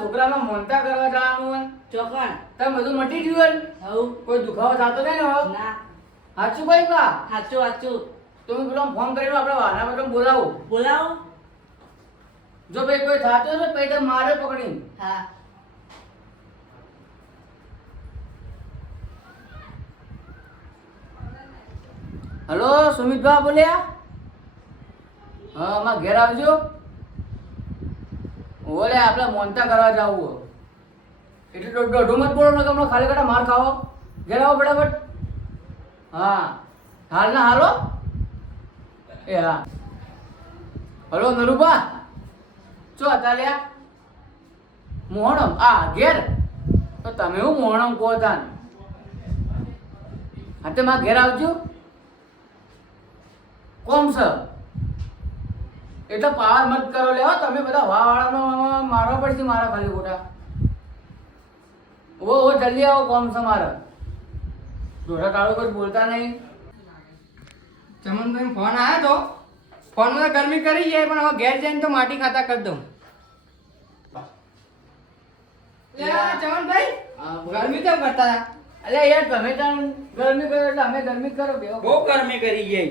છોકરામાં મોનતા કરવા જવાનું ચોકણ તમે બધું મટી ગયું હવ કોઈ દુખાવો થતો નહીં ને સાચું ભાઈ કા સાચું સાચું તમે પેલો ફોન કરીને આપણે વાના પર બોલાવો. બોલાવો. જો ભાઈ કોઈ થતો ને પછી મારે પકડીને. હા. હલો સુમિતભા બોલ્યા? હા અમારા ઘેર આવજો. ઓલે આપણે મોનતા કરવા જવું એટલે દોઢું મત બોલો ને તમને ખાલી કટા માર ખાવો. ઘેર આવો ફટાફટ. હા. હાલ ના હાલો? એ હા. હલો, નરુબા. ચો હતા લ્યા મોહણમ? આ, ઘેર? તો તમે હું મોહણમ કહો તાન હા, તે મારા ઘેર આવજો. કોમ છે? એટલે પાવર મત કરો લેવો તમે બધા વાવાળાનો મારવા પડશે મારા ખાલી ખોટા. ઓ ઓ જલ્દી આવો કોમ છે મારે દોઢા કાળો કોઈ બોલતા નહીં. ચમનભાઈ ફોન આવ્યો તો? ફોનમાં તો ગરમી કરી જાય પણ હવે ઘેર જઈને તો માટી ખાતા કરી દઉં. લે, ચમનભાઈ ગરમી કેમ કરતા? અલ્યા યાર તમે ગરમી કરો એટલે અમે ગરમી કરો બહુ. ગરમી કરી ગઈ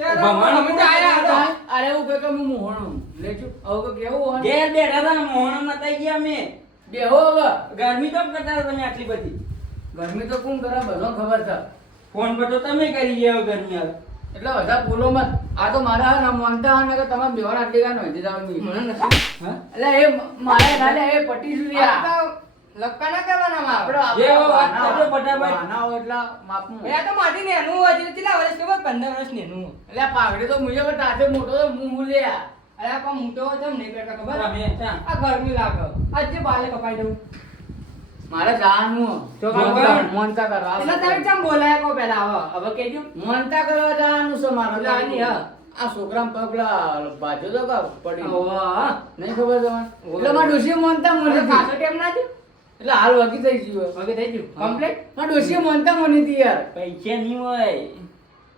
તે તો ભમણ અમે તો આયા હતા. અરે એવું કે હું મોહણું લેજો હવે કેવું ઘેર બેઠા હતા મોહન નતાઈ ગયા અમે. બેહો હવે. ગરમી કેમ કરતા તમે આટલી બધી? ગરમી તો કોણ કરે બધો ખબર છે. ફોન પર તો તમે કરી ગયા ગરમી આવે એટલે બધા બોલો મત આ તો મારા હા માનતા હા ને કે તમારે બેવાન આટલી ગાનો હોય જાવ મને નથી. એટલે એ મારે ખાલે એ પટી આ સુરિયા ના કરવાના માં આપણો જે વાત કરજો ફટાફટ. વાના હોય માપનું એ તો માટી નેનું હોય કેટલા વર્ષ ખબર? પંદર વર્ષ નેનું હોય. એટલે આ પાઘડી તો મુજબ તાતે મોટો તો મું મુલ્યા અરે પણ મોટો તો નહીં બેઠા ખબર? તમે આ ગરમી લાગે. આજ બાલે કપાઈ દઉં. મારે જવાનું તો મોનતા- કરવા એટલે તમે કેમ બોલાય કહો પહેલા હવે? હવે કહેજો મોનતા કરવા જવાનું છે મારે. એટલે આની, હા. આ છોકરા પગલા બાજુ તો કા પડી નહીં ખબર તમને. એટલે મારા મોનતા મને પાછો ટેમ ના થયો? એટલે હાલ વગી થઈ ગયું હવે. થઈ ગયું કમ્પ્લીટ હા. ડોશી મોનતા મને હતી યાર. પૈસા નહીં હોય.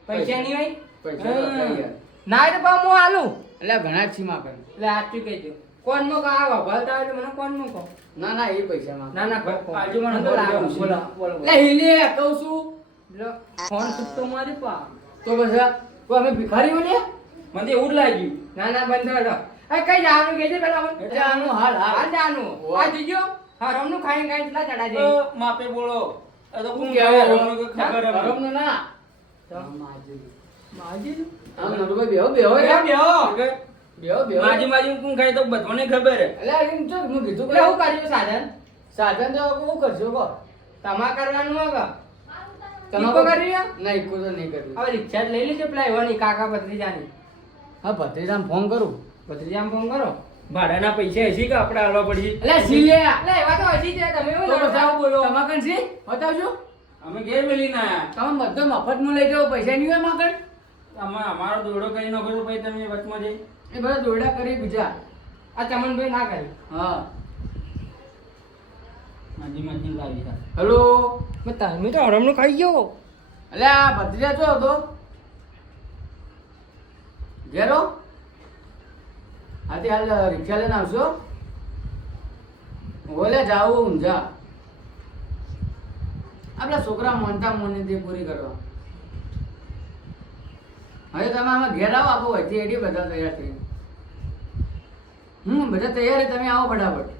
પૈસા નહીં હોય? પૈસા. ના એટલે પણ હું આલું એટલે ઘણા છી માં કરે એટલે સાચું કહેજો. કોણ નો કા વભાવતા હોય એટલે મને કોણ નો કહો. ના ના એ પૈસા માં ના ના આજુ. મને બોલો, બોલો. એટલે હિલે કહું છું. લો, ફોન તૂટતો મારી પા. તો બસ તો અમે ભિખારી બોલે મને એવું લાગ્યું. ના ના બંધ કરો એ કઈ કે છે પેલા મને. હાલ, હાલ. હાલ ઓહ. આ જીજો હા રમનું ખાઈને ખાઈને કેટલા જણા તો માપે બોલો. તો શું કે હરમનું ખબર હરમનું. ના તો? માજી આમ નટુભાઈ બેહો બેહો બેહો, બેહો. માજી માજી હું ખાઈ તો બધાને ખબર. હે એટલે એમ તો હું કીધું કે હું કે કર્યું સાધન? સાધન તો હું કરજો કો તમા કરવાનું હોય તમે ઈકો કર્યું? ના તો નહીં કર્યું. હવે રિક્ષા જ લઈ લેજો પેલા એવાની કાકા ભત્રીજાની. હા ભત્રીજાને ફોન કરું. ભત્રીજાને ફોન કરો? ભાડાના પૈસા હશે કે આપણે આલવા પડશે? એટલે સીએ એટલે એવા તો હજી છે તમે એવું તો બતાવો બોલો. તમા છે બતાવજો. અમે ઘેર મેલીને આયા. તમે બધો નું લઈ જાઓ પૈસા નહીં હોય માગણ આમાં અમારો દોડો કરી નાખો તો ભાઈ તમે વચમાં જઈ. એ બધા દોરડા કરી બીજા આ ચમનભાઈ ના કરી. હા. માજી માજી લાવી હેલો? મે તમે તો હરમનું ખાઈ ગયો. આ ભત્રીજા ચો હતો ઘેરો હાથી હાલ રિક્ષા લઈને આવશો? ઓલે જાઓ ઊંઝા આપણા છોકરા મોનતા મોની તે પૂરી કરવા. હવે તમે આમાં ઘેર આવો આપો વચ્ચે એડી બધા તૈયાર થઈ હમ બધા તૈયાર તમે આવો ફટાફટ.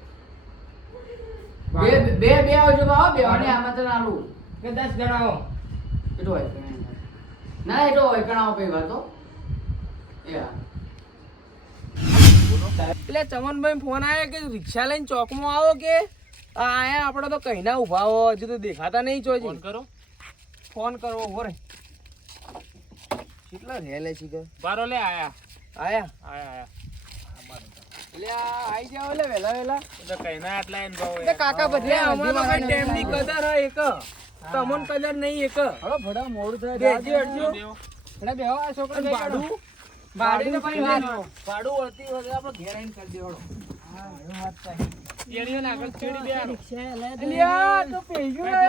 બે બે બે આવજો આવો બે વાને આમંત્રણ આલું કે દસ જણા આવો. એટલો હોય ના એટલો હોય કણાવો કઈ વાતો. એ હા. એટલે ચમનભાઈ ફોન આવ્યો કે રિક્ષા લઈને ચોકમાં આવો કે? આયા આપણે તો કઈ ના ઊભા હો હજુ તો દેખાતા નહીં જોઈ ફોન કરો. ફોન કરો ઊભો રે. કેટલા રેલે છે કે બારો લે આયા. આયા? આયા એટલે આ આઈ જાવ એટલે વેલા વેલા તો કઈ ના આટલા એમ ભાવ એટલે કાકા બધે અમાર કદર હે એક. તમન કદર નહીં એક. હવે ભડા મોડું થાય. બેસજો બેહો આ છોકરો ભાડું? ભાડું વાત વળતી વખતે આપણે ઘેર આવીને કરી દેવાનો. અલ્યા, તો પેજો રે.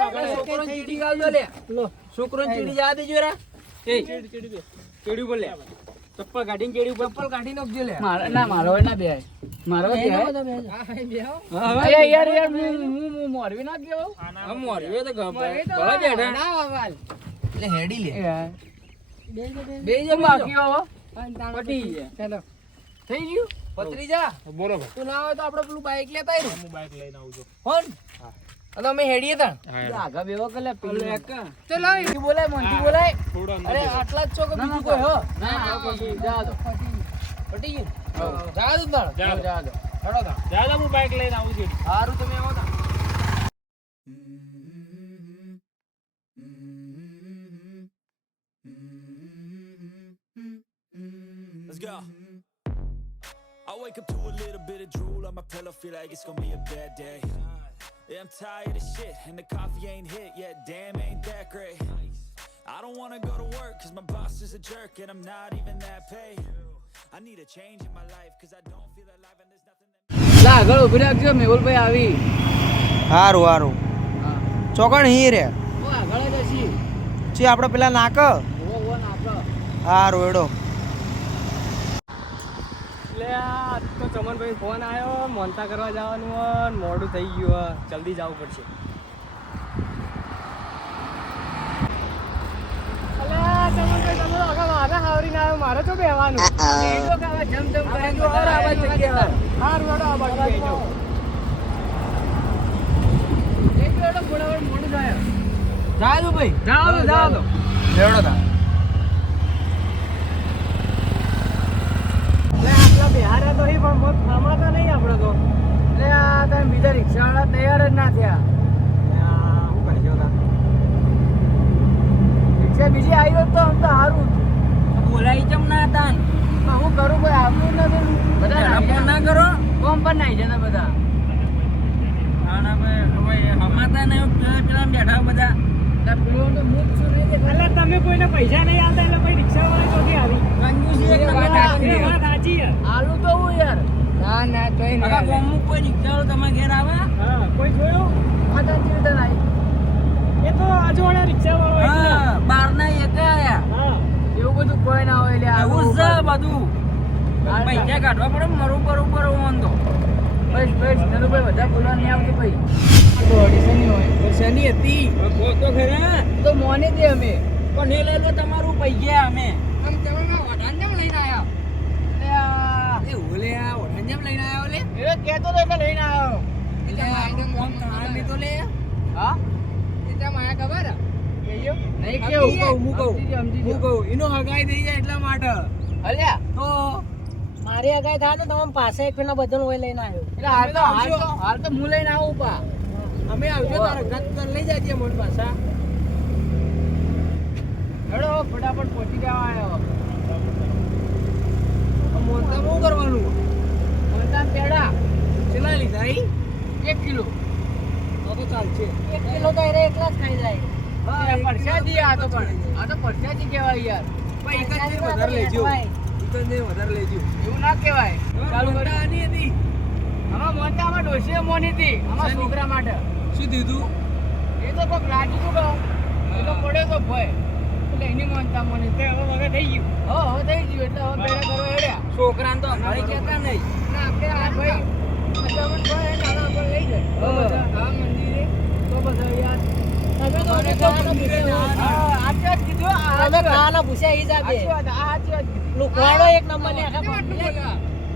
ચીડી ગાલ દો લે. છોકરોને ચીડી જા દેજો રા. ચીડી બોલે ચપ્પલ કાઢીને કેડી ઉપર. ચપ્પલ કાઢી નાખજો લે. મારો ના મારો ના બે મારો બે હા, હા, યાર યાર હું હું હું મોરવી ના ગયો આ મોર્યો તો ગમે. મરે બેઠા. ના વાવાલ. એટલે હેડી લે. બે કેમ બાકી હો. પટી ગયા ચાલો. થઈ ગયું? ભત્રીજા બોલો ભાઈ તું ના હોય તો આપણે પેલું બાઈક લેતા આવી હું બાઈક લઈને આવજો હોન. હા. અમે હેડીએ તાણ આગા બેવો કલે પેલું તો બોલાય મોંટી બોલાય. અરે આટલા જ છો કે ના ના બીજું કોઈ હો? ના ના જા દો. પટી ગયું. જા દો તાણ જા. જા દો. જા જા, હું બાઈક લઈને આવું છું. સારું તમે આવો wake up to a little bit of drool on my pillow, feel like it's gonna be a bad day. Yeah, I'm tired of shit, and the coffee ain't hit yet. Damn, ain't that great. I don't wanna go to work, cause my boss is a jerk, and I'm not even that paid. I need a change in my life, cause I don't feel alive, and there's nothing that. આગળ ઊભી રાખજો મેહુલભાઈ આવી સારું સારું હા ચોકણ હી રે આગળ જ હશી છે આપણે પેલા નાક હારું એડો આ તો ચમનભાઈ ફોન આવ્યો મોનતા કરવા જવાનું હોય મોડું થઈ ગયું હોય જલ્દી જવું પડશે. મારે તો ફટાફટ મોડું થાય જાઓ ભાઈ. જાઓ જાઓ લેવડો તા આટલા બિહારે તો નહીં પણ મત તો નહીં આપણે તો. એટલે આ તમે બીજા રિક્ષાવાળા તૈયાર જ ના થયા. તા રિક્ષા બીજી આવી હોત તો આમ તો સારું બોલાઈ કેમ ના હતા? પણ હું કરું કોઈ આવતું નથી. બધા ના કરો? કોમ પર નાઈ જતા બધા. હમાતા ને પેલા બેઠા બધા. એટલે તો તે તમે કોઈને પૈસા નહીં આવતા એટલે ભાઈ રિક્ષા વાળા ચોથી આવી વાત સાચી. સાચી. આલુ તો હું યાર. ના ના ગામમાં કોઈ રિક્ષાવાળો તમારા ઘેર આવે? હા કોઈ જોયું? આ તો રીતે નાહી એ તો અજવાળા રિક્ષા વાળો બાર ના બારના એક આયા. એવું બધું કોઈ ના હોય એટલે આવું બધું. પૈસા કાઢવા પડે મરું પર ઉપર હું તો. બસ બસ ધનુભાઈ બધા બોલવા નહીં આવતું ભાઈ. આ તો audition ની હોય. શની હતી. તો ખરા. તો મોને દે અમે. પણ એ લઈ લો તમારું પૈસા અમે. આમ તમે જેમ લઈને એટલે એ ઓલે આ વડાન જેમ લઈને આયા ઓલે એ કહેતો તો એટલે લઈને આવ્યો એટલે આ એકદમ આમ તો લે હા? એ ત્યાં માયા ખબર? નહીં હું કેવું કહું, હું કહું. હું કહું એનો હગાઈ થઈ જાય એટલા માટે. અલ્યા? તો મારી અગાઈ થાય ને તમે પાસે એક ફેરના બધાનું હોય લઈને આવ્યો. એટલે હાલ તો હાલ તો હાલ તો હું લઈને આવું પા. અમે આવજો તારા ગત કર લઈ જાજે મોટ પાસા હેડો ફટાફટ પહોંચી જવા આવ્યો બહુ કરવાનું? મોટા પેડા કેટલા લીધા એક કિલો. તો તો ચાલશે. એક કિલો તો એને એકલા જ ખાઈ જાય. હા પરસાદી આ તો પણ. આ તો પરસાદી કહેવાય યાર. ભાઈ એક જ વધારે લેજો. જ ને વધારે લેજો એવું ના કહેવાય. ચાલુ આની હતી. આમાં મોટા આમાં ડોસીએ મોની હતી. આમાં છોકરા માટે. શું દીધું? એ તો કોક લાગી તું કહો? એ તો પડ્યો તો ભય. એટલે એની મોનતા મોની. તે હવે હવે થઈ ગયું. હો હવે થઈ ગયું. એટલે હવે પેડા કરવા હેડ્યા. છોકરાને તો અમારે કહેતા નહીં. ના આપણે આ ભાઈ ભાઈ લઈ જાય આ મંદિરે તો બધા યાર. તમે તો મને મંદિરે કીધું. આ તમે સાચી પૂછ્યા ઈ જ આપે વાત આ વાત કીધી. લુખવાડો એક નંબર ને આખા?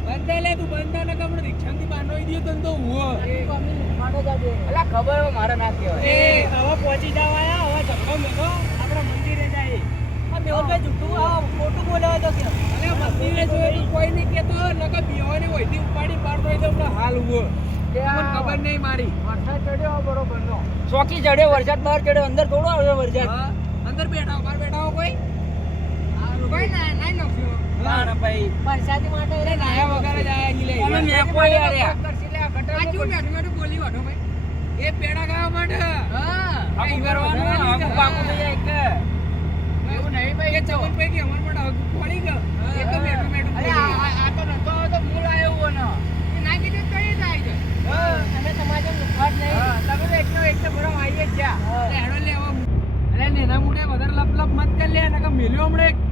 બંધા લે. તું બંધા ને કમણે રિક્ષાથી બાંધો દીધો તન તો હું અલા ખબર મારે ના કહેવાય. એ હવે પહોંચી જવાયા હવે ધક્કો મેકો આપણે મંદિરે જાય. આ મેહુલભાઈ જુઠ્ઠું આ ખોટું હોય તો કે અલે મંદિરે તો કોઈ નહીં કેતો નકર બીવાને હોયથી ઉપાડી પાડતો હોય તો હમણાં હાલ ઉવો ખબર નહીં મારી. વરસાદ ચડ્યો બરોબર નો ચોકી ચડ્યો વરસાદ બહાર ચડ્યો અંદર થોડો આવ્યો વરસાદ. અંદર બેઠા બહાર બેઠા કોઈ? કોઈ ના નાઈ નાખ્યો ના ભાઈ. પરસાદી માટે અરે નાયા વગર જ આયા અમે. આ કેવું બેઠું બેઠું બોલી વાઠો ભાઈ. એ પેડા ખાવા માટે? હા. આખું કરવાનું આખું પાકું થઈ જાય એવું નહીં ભાઈ એ ચમન પૈકી અમાર માટે હગું પડી ગયો. એ તો બેઠું બેઠું અરે આ આ- આ તો નતો તો મૂળ આવ્યો હોય ને. એ ના કીધું તો એ જ જાય અમે તમારા જેમ નહીં. તમે તો એકનો એક તો બરો આવી જ ગયા અરે હેડો લે હવે અરે નેના મુડે વધારે લપ લપ મત કર લે નકર મેલ્યો તમારે કે છે હમણાં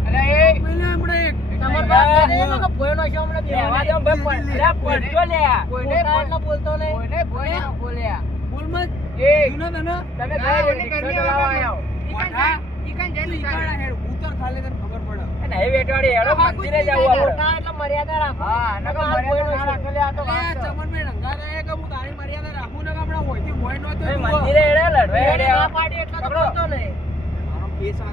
તું મર્યાદા રાખો. આ ના છે. રાખેલી આ તો અલે, વાત છે. ચમનભાઈ રંગા રહે કે હું તારી મર્યાદા રાખું ને નહીં, મંદિરે હેડે લડવા એડે હેડે. પાડી એટલે તો નહીં. મારો કેસ આ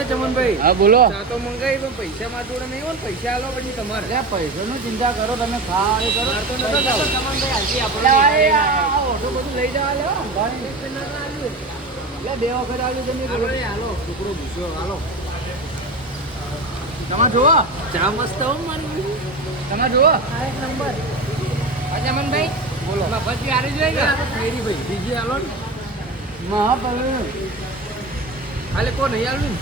એ ચમનભાઈ? હા બોલો. ચા તો મંગાવી પણ પૈસા મારા જોડે નહીં હોય પૈસા આલો પછી તમારે. પૈસા ચિંતા કરો તમે કરો. તો ચમનભાઈ આપણે ઓઢો બધું લઈ જવા લેવા અંબાણી. એટલે બે વખત આવ્યું તમે હાલો. છોકરો ભૂસ્યો હાલો. તમે જુઓ. ચા મસ્ત હો મારી તમે જુઓ. એક નંબર. અજમનભાઈ બોલો. પછી હારી જોઈએ કે ભાઈ બીજી હાલો ને. મહાબળ ખાલી કોણ નહીં હાલવું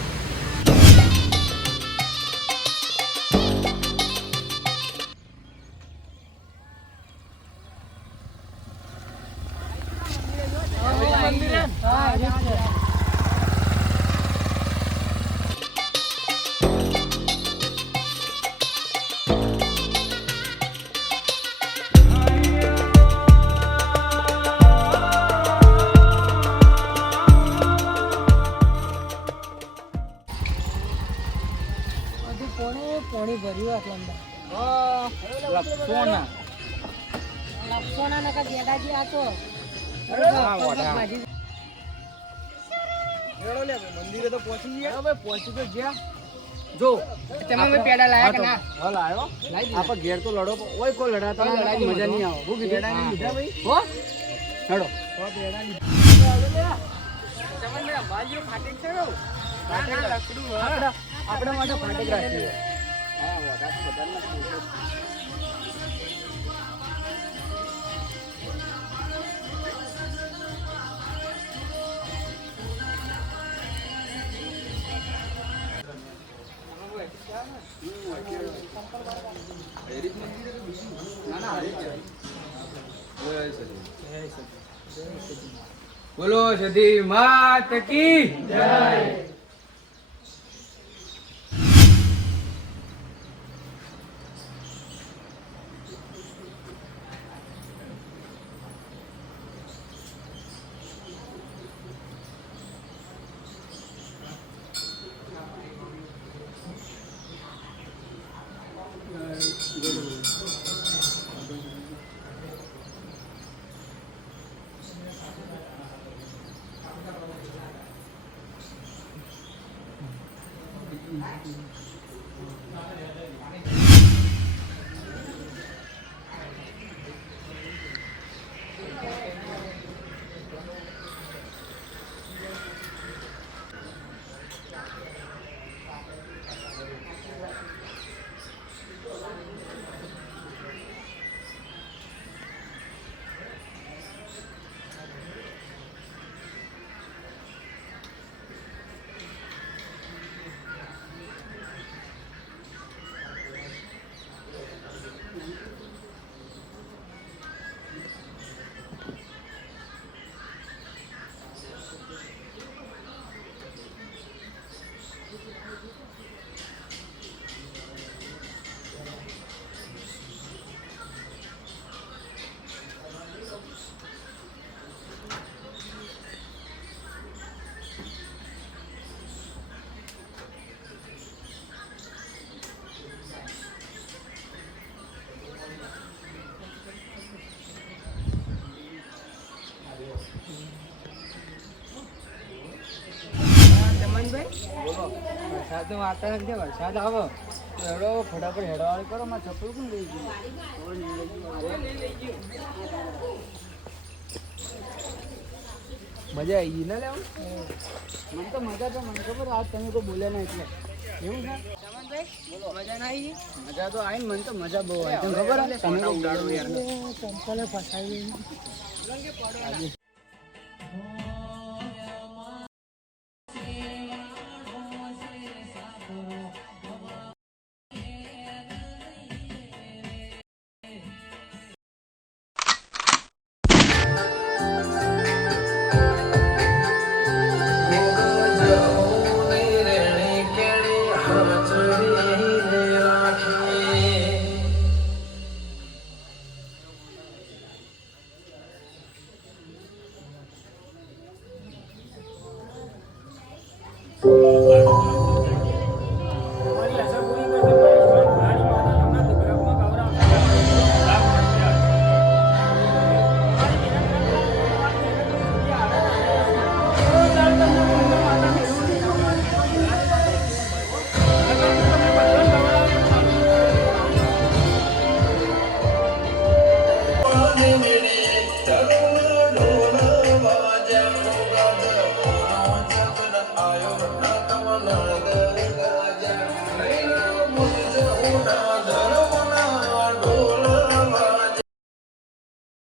આટલા અંદર સોના લપસોના નકર ગેડાજી આ તો મંદિરે તો પહોંચી ગયા હવે પહોંચી તો જ્યાં જો તમે મે પેડા લાયા કે ના? હા લાયો. આપણે ઘેર તો લડો ઓય કોઈ લડાતા લડાઈ મજા નહીં આવે. હું કીધું પેડા નહીં લીધા ભાઈ. હો હેડો ચમનભાઈ અંબાજીઓ ફાટેક છે ને ફાટેક લકડું હા. માટે ફાટેક રાખીએ. બોલો સધી માત કી જય. વરસાદ વાતાવરણ છે વરસાદ આવો. હેડો ફટાફટ હેડવાળી કરો મારે ચપ્પલ પણ લઈ ગયું? મજા આવી ગઈ ને લેવું મને તો મજા તો મને ખબર આજ તમે કોઈ બોલ્યા નહીં એટલે. એવું છે? મજા ના આવી મજા તો આવી ને મને તો મજા બહુ આવી ખબર તમે ચંપલે ફસાવી.